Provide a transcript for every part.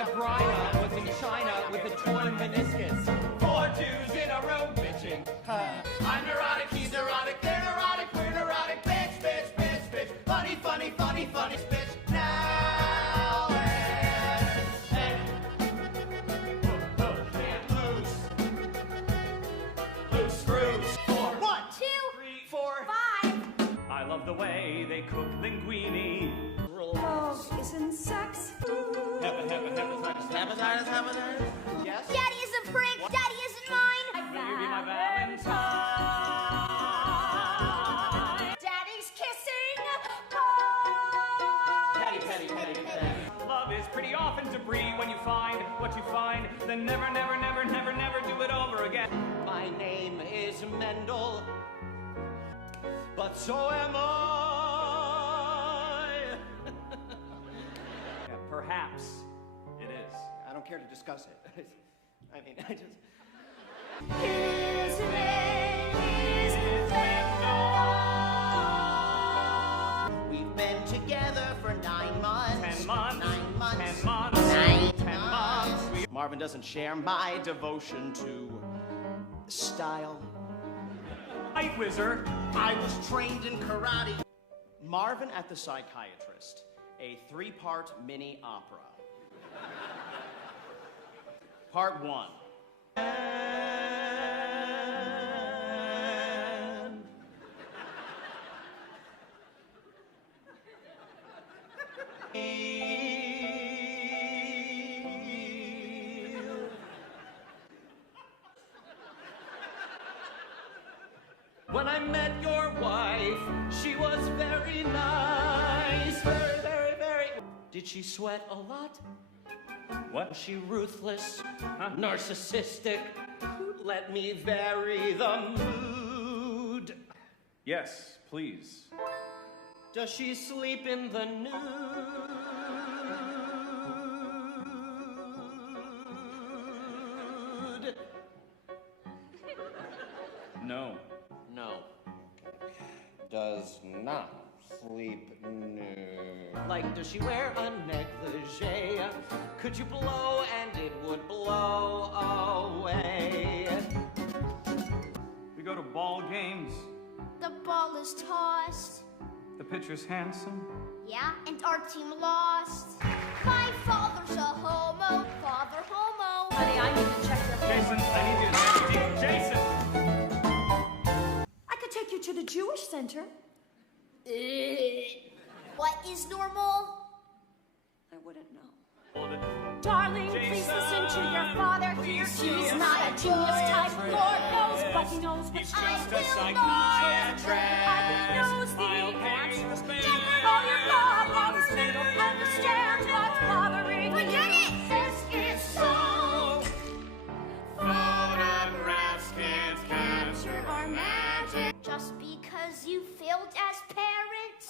that Bryna was in China with a torn meniscus. 4 Jews in a row bitching. I'm neurotic, he's neurotic, they're neurotic, we're neurotic. Bitch, bitch, bitch, bitch. Funny, funny, funny, funny, bitch. Now and can't lose. Loose screws. 4, 1, 2, 3, 4, 5. I love the way they cook linguine. Love isn't sex. Hepatitis. Yes? Daddy is a prick. What? Daddy isn't mine. Will you be my Valentine? Daddy's kissing. Petty. Love is pretty often debris. When you find what you find, then never do it over again. My name is Mendel, but so am I. Yeah, perhaps it is. I don't care to discuss it. I mean, I just... His name is Mendel. We've been together for 9 months. 10 months. 9 months. 10 months. 10 months. Marvin doesn't share my devotion to style. Night Wizard. I was trained in karate. Marvin at the Psychiatrist, a 3-part mini opera. Part 1. When I met your wife, she was very nice. Very. Did she sweat a lot? What? Was she ruthless? Narcissistic? Let me vary the mood. Yes, please. Does she sleep in the nude? No. No. Does not sleep nude. Like, does she wear a negligee? Could you blow and it would blow away? We go to ball games. The ball is tossed. The pitcher's handsome. Yeah, and our team lost. My father's a homo. Father homo. Honey, I need to check your Jason, I need you to have Jason! I could take you to the Jewish Center. What is normal? I wouldn't know. Hold it. Darling, please listen to your father here. He's not a genius type. Lord knows, but he knows what He's I just a will psychiatrist. know. He knows the answers to all your problems. They don't understand what's bothering Forget you. it! This is so. Photographs can't capture Our magic. Just because you failed as parents?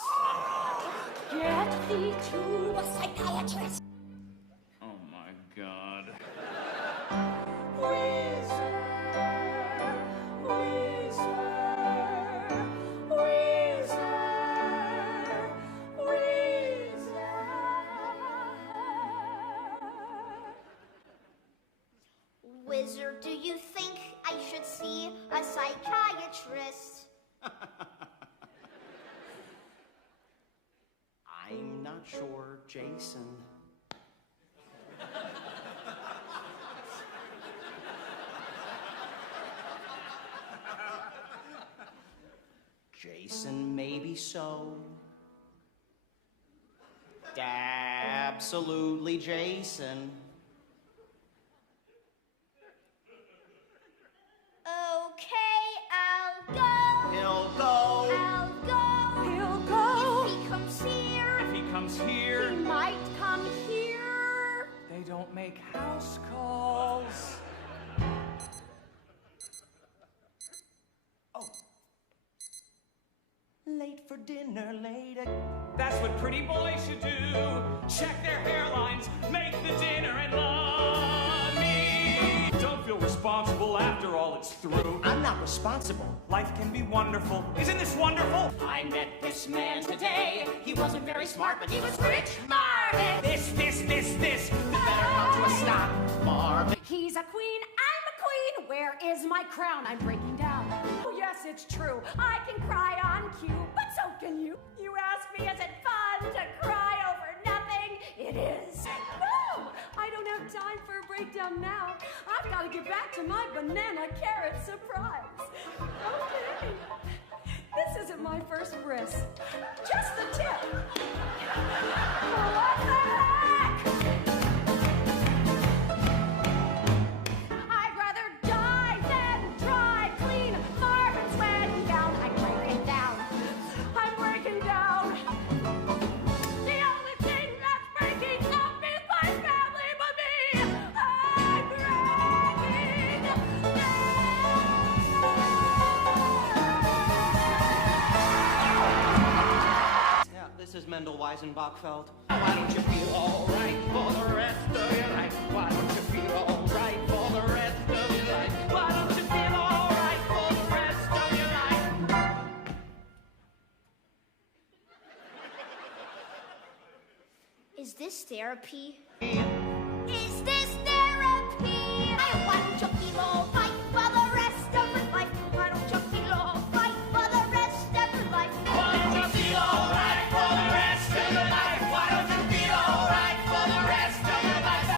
Get thee to a psychiatrist. Oh my God. Wizard, do you think I should see a psychiatrist? I'm not sure, Jason. Jason, maybe so. Absolutely, Jason. Okay, I'll go. He'll go. I'll go. He'll go. If he comes here, If he comes He here, might come here. they don't make house calls. Oh. Late for dinner, late. That's what pretty boys should do. Check their hairlines, make the dinner, and love me. Don't feel responsible after all it's through. I'm not responsible. Life can be wonderful. Isn't this wonderful? I met this man today. He wasn't very smart, but he was rich. Marvin! This. You better come to a stop, Marvin. He's a queen, I'm a queen. Where is my crown? I'm breaking down. Oh, yes, it's true. I can cry on cue, but so can you. You ask me, is it fun to cry over nothing? It is. No, I don't have time for a breakdown now. I've got to get back to my banana carrot surprise. Okay. This isn't my first bris. Just the tip. What the heck? I'd rather die than dry clean Marvin's wedding gown. I'm breaking down. I'm breaking down. The only thing that's breaking up is my family but me. I'm breaking Yeah, this is Mendel Weisenbachfeld. Why don't you feel all right for the rest of your life? Why don't you feel all right for the rest of your life? Why don't you feel all right for the rest of your life? Is this therapy? Is this therapy? Why don't you feel all right for the rest of your life? Why don't you feel all right for the rest of your life? Why don't you feel all right for the rest of your life? Why don't you feel all right for the rest of your life?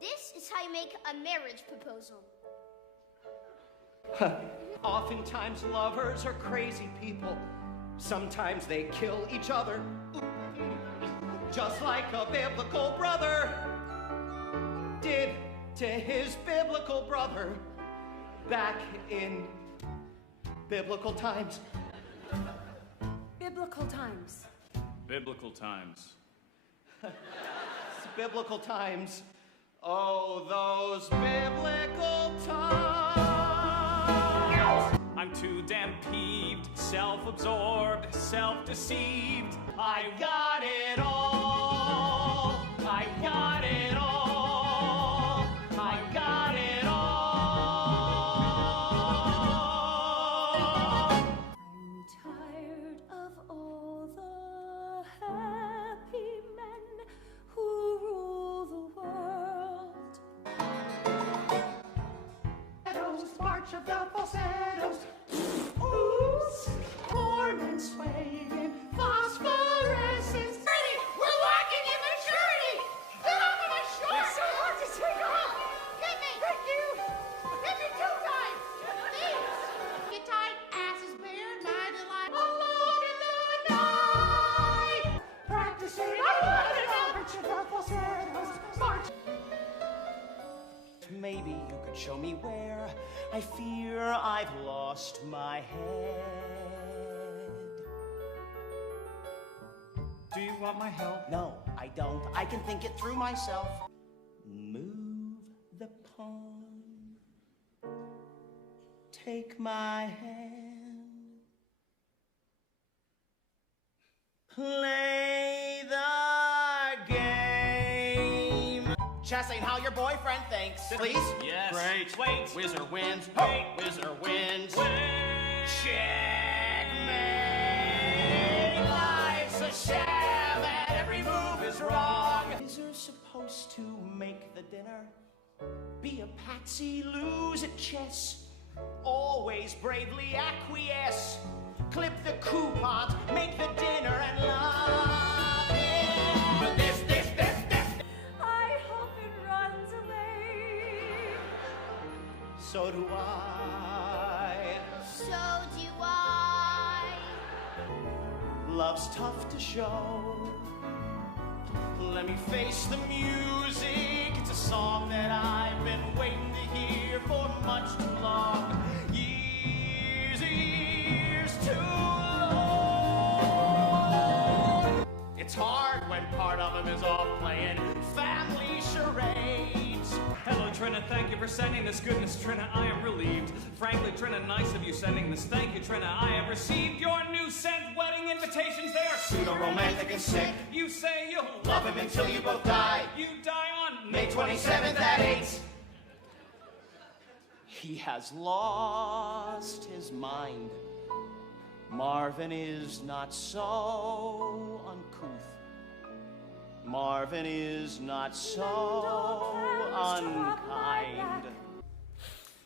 This is how you make a marriage proposal. Oftentimes lovers are crazy people. Sometimes they kill each other. Just like a biblical brother did to his biblical brother back in biblical times. Biblical times. Biblical times. It's biblical times. Oh, those biblical times. I'm too damn peeved, self-absorbed, self-deceived. I got it all. I got it all. I got it all. I'm tired of all the happy men who rule the world. March of the falsettos. Oops. Hormones waving. Phosphorescence. We're walking in maturity. Get off of my shorts. It's so hard to take off. Hit me! Thank you. Hit me 2 times! Please! Get tight, ass is bare, my delight. Alone in the night. Practicing. March of the falsettos. March. Maybe you could show me where I fear I've lost my head. Do you want my help? No, I don't. I can think it through myself. Move the pawn. Take my hand. Play the game. Chess ain't how your boyfriend thinks. Please? Yes. Great. Wait. Whizzer wins. Wait. Whizzer wins. Wait. Checkmate. Life's a sham and every move is wrong. Whizzer supposed to make the dinner. Be a patsy, lose at chess. Always bravely acquiesce. Clip the coupons, make the dinner and love it. This. I hope it runs away. So do I. So do I. Love's tough to show. Let me face the music. It's a song that I've been waiting to hear for much too long. Years too long. It's hard when part of them is off playing family charades. Hello, Trinity. thank you for sending this goodness, Trina. I am relieved. Frankly, Trina, nice of you sending this. Thank you, Trina. I have received your new sent wedding invitations. They are Pseudo-romantic and sick. You say you'll Love him until you both die. You die on May 27th at 8. He has lost his mind. Marvin is not so uncouth. Marvin is not so unkind.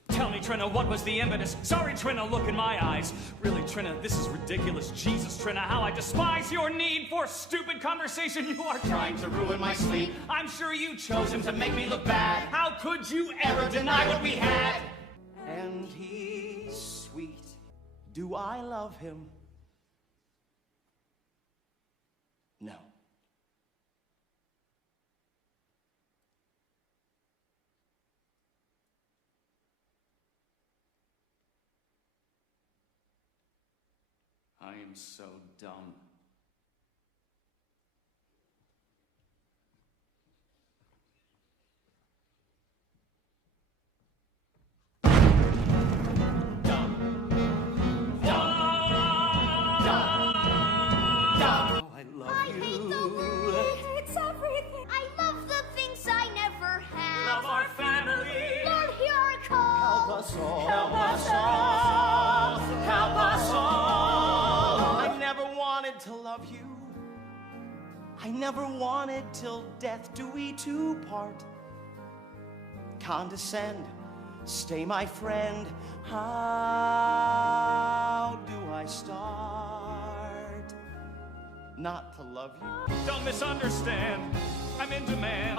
Tell me, Trina, what was the impetus? Sorry, Trina, look in my eyes. Really, Trina, this is ridiculous. Jesus, Trina, how I despise your need for stupid conversation. You are Trying to ruin my sleep. I'm sure you chose him To make me look bad. How could you Ever ever deny what we had? And he's sweet. Do I love him? No. I am so dumb. I love I hate the way he hates everything. I love the things I never had. Love our family. Lord, hear our call. Help us all. Help us all. Help us all. I never wanted to love you. I never wanted till death do we two part. Condescend, stay my friend. How do I start not to love you? Don't misunderstand. I'm in demand.